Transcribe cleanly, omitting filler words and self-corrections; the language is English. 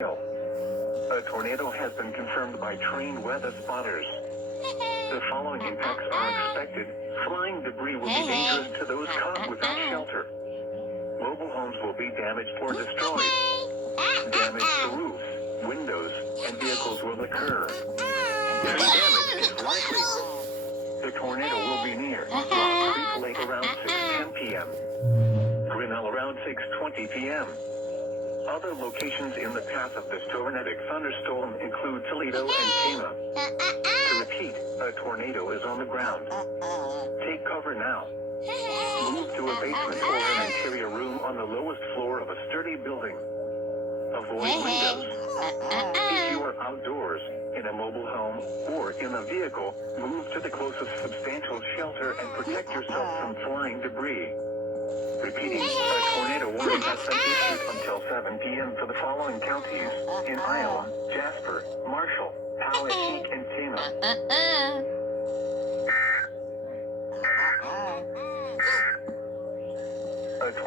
A tornado has been confirmed by trained weather spotters. The following impacts are expected. Flying debris will be dangerous to those caught without shelter. Mobile homes will be damaged or destroyed. Damage to roofs, windows, and vehicles will occur. Tree damage is likely. The tornado will be near Rock Creek Lake around 6:10 p.m. Grinnell around 6:20 p.m. Other locations in the path of this tornadic thunderstorm include Toledo and Tama. To repeat, a tornado is on the ground. Take cover now. Move to a basement or an interior room on the lowest floor of a sturdy building. Avoid windows. If you are outdoors, in a mobile home, or in a vehicle, move to the closest substantial shelter and protect yourself from flying debris. Repeating, a tornado warning has been issued until 7 p.m. for the following counties in Iowa: Jasper, Marshall, Poweshiek, and Tama. A tornado